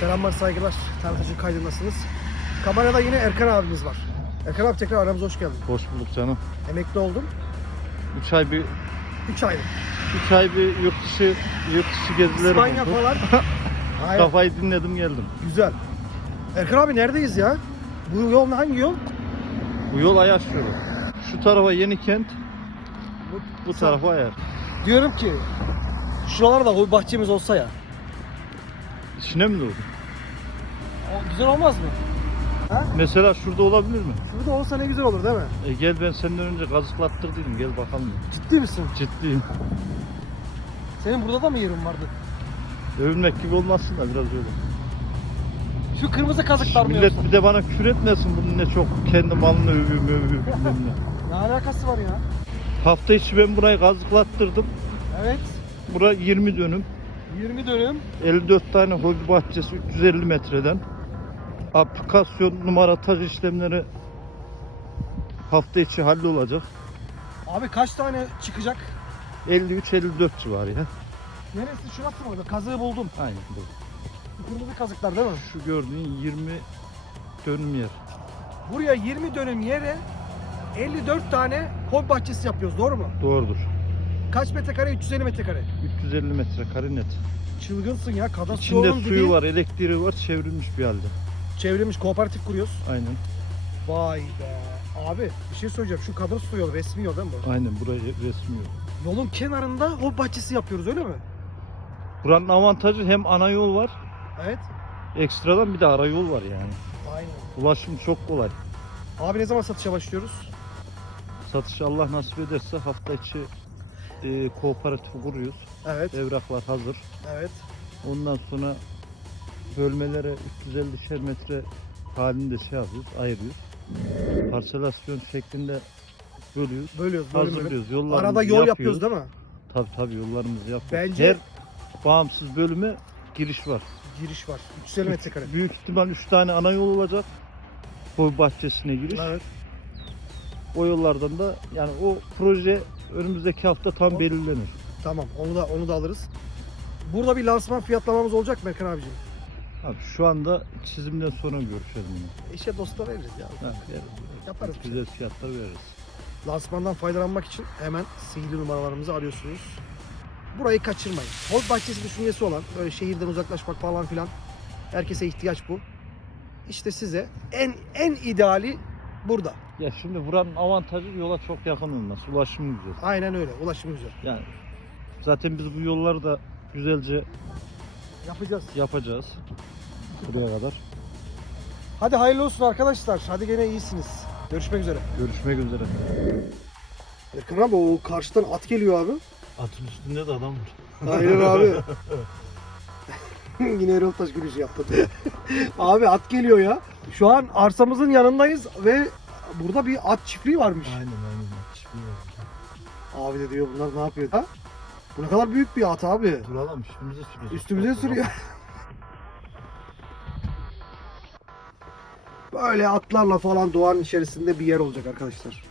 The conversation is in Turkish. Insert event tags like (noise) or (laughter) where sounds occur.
Selamlar, saygılar. Tartışın kaydındasınız. Kamerada yine Erkan abimiz var. Erkan abi tekrar aramıza hoş geldin. Hoş bulduk canım. Emekli oldum. 3 ay bir 3 aylık. 3 ay bir yurt dışı yurt dışı gezilerim İspanya oldu. falan. (laughs) Aynen. Kafayı dinledim geldim. Güzel. Erkan abi neredeyiz ya? Bu yol hangi yol? Bu yol Ayaş yolu. Şu tarafa Yenikent, Bu, bu Sağ- tarafa Ayar. Diyorum ki şuralarda hobi bahçemiz olsa ya. İçine mi doğdu? O güzel olmaz mı? Ha? Mesela şurada olabilir mi? Şurada olsa ne güzel olur değil mi? E gel ben senden önce kazıklattırdıydım. Gel bakalım. Ciddi misin? Ciddiyim. Senin burada da mı yerin vardı? Övünmek gibi olmasın da biraz öyle. Şu kırmızı kazıklar mı Millet yoksa? bir de bana küfür etmesin bunun ne çok kendi malını övüyor övüyor (laughs) bilmem ne. Ne alakası var ya? Hafta içi ben burayı kazıklattırdım. Evet. Bura 20 dönüm. 20 dönüm. 54 tane hobi bahçesi 350 metreden. Aplikasyon numarataj işlemleri hafta içi hallolacak. Abi kaç tane çıkacak? 53-54 civarı ya. Neresi şurası mı? Kazığı buldum. Aynen bu. Şu Kırmızı kazıklar değil mi? Şu gördüğün 20 dönüm yer. Buraya 20 dönüm yere 54 tane hobi bahçesi yapıyoruz doğru mu? Doğrudur. Kaç metrekare? 350 metrekare. 350 metrekare net. Çılgınsın ya. Kadastro İçinde suyu dibi var, elektriği var, çevrilmiş bir halde. Çevrilmiş kooperatif kuruyoruz. Aynen. Vay be. Abi bir şey söyleyeceğim. Şu kadastro yolu resmi yol değil mi bu? Aynen burayı resmi yol. Yolun kenarında hobi bahçesi yapıyoruz öyle mi? Buranın avantajı hem ana yol var, Evet. ekstradan bir de ara yol var yani. Aynen. Ulaşım çok kolay. Abi ne zaman satışa başlıyoruz? Satışı Allah nasip ederse hafta içi e, kooperatif kuruyoruz. Evet. Evraklar hazır. Evet. Ondan sonra bölmelere 350 metre halinde şey yapıyoruz, ayırıyoruz. Parselasyon şeklinde bölüyoruz. Bölüyoruz. bölüm bölüm. Hazırlıyoruz. Yollarımızı Arada yol yapıyoruz değil mi? Tabii tabii yollarımızı yapıyoruz. Bence- Her bağımsız bölüme giriş var. Giriş var. 350 metrekare. Büyük ihtimal 3 tane ana yol olacak. Boy bahçesine giriş. Evet. O yollardan da yani o proje önümüzdeki hafta tam O- belirlenir. Tamam. Onu da onu da alırız. Burada bir lansman fiyatlamamız olacak mı Erkan abicim? Abi şu anda çizimden sonra görüşelim yine. İşe dosta veririz ya. Ha, veririz. Yaparız. bir şey. Güzel fiyatlar veririz. Lansmandan faydalanmak için hemen sihirli numaralarımızı arıyorsunuz. Burayı kaçırmayın. Hobi bahçesi düşüncesi olan, böyle şehirden uzaklaşmak falan filan. Herkese ihtiyaç bu. İşte size en en ideali burada. Ya şimdi buranın avantajı yola çok yakın olması. Ulaşım güzel. Aynen öyle. Ulaşım güzel. Yani zaten biz bu yolları da güzelce Yapacağız. yapacağız. Buraya kadar. Hadi hayırlı olsun arkadaşlar. Hadi gene iyisiniz. Görüşmek üzere. Görüşmek üzere. Erkan abi o karşıdan at geliyor abi. Atın üstünde de adam var. Aynen abi. (laughs) (laughs) Yine Erol Taş gülüşü yaptı. (laughs) abi at geliyor ya. Şu an arsamızın yanındayız ve burada bir at çiftliği varmış. Aynen aynen. Hiçbir yok. Abi de diyor bunlar ne yapıyor? Ha? Bu ne kadar büyük bir at abi. Duralım üstümüze sürüyor. Üstümüze sürüyor. Böyle atlarla falan doğanın içerisinde bir yer olacak arkadaşlar.